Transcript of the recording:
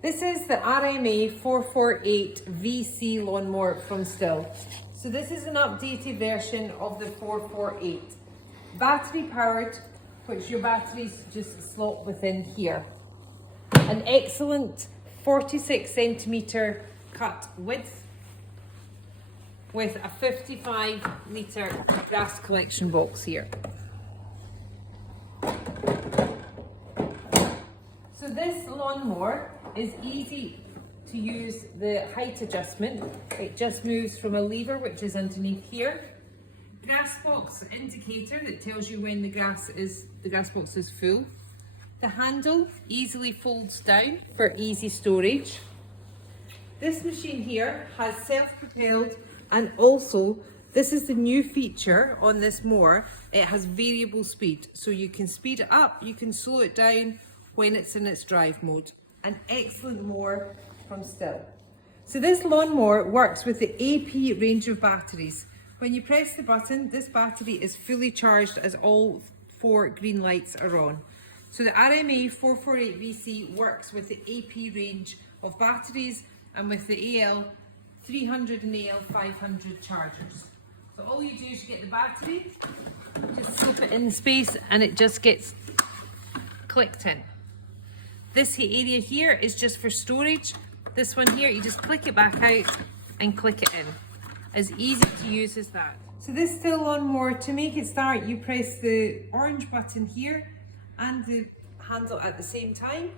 This is the RMA 448 VC lawnmower from STIHL. So this is an updated version of the 448. Battery powered, which your batteries just slot within here. An excellent 46 centimetre cut width with a 55 litre grass collection box here. So this lawnmower is easy to use the height adjustment. It just moves from a lever which is underneath here. Grass box indicator that tells you when the grass box is full. The handle easily folds down for easy storage. This machine here has self-propelled, and also this is the new feature on this mower. It has variable speed, so you can speed it up, you can slow it down when it's in its drive mode. An excellent mower from STIHL. So this lawnmower works with the AP range of batteries. When you press the button, this battery is fully charged as all 4 green lights are on. So the RMA 448 VC works with the AP range of batteries and with the AL 300 and AL 500 chargers. So all you do is you get the battery, just slip it in the space and it just gets clicked in. This area here is just for storage. This one here, you just click it back out and click it in. As easy to use as that. So this STIHL lawnmower, to make it start, you press the orange button here and the handle at the same time.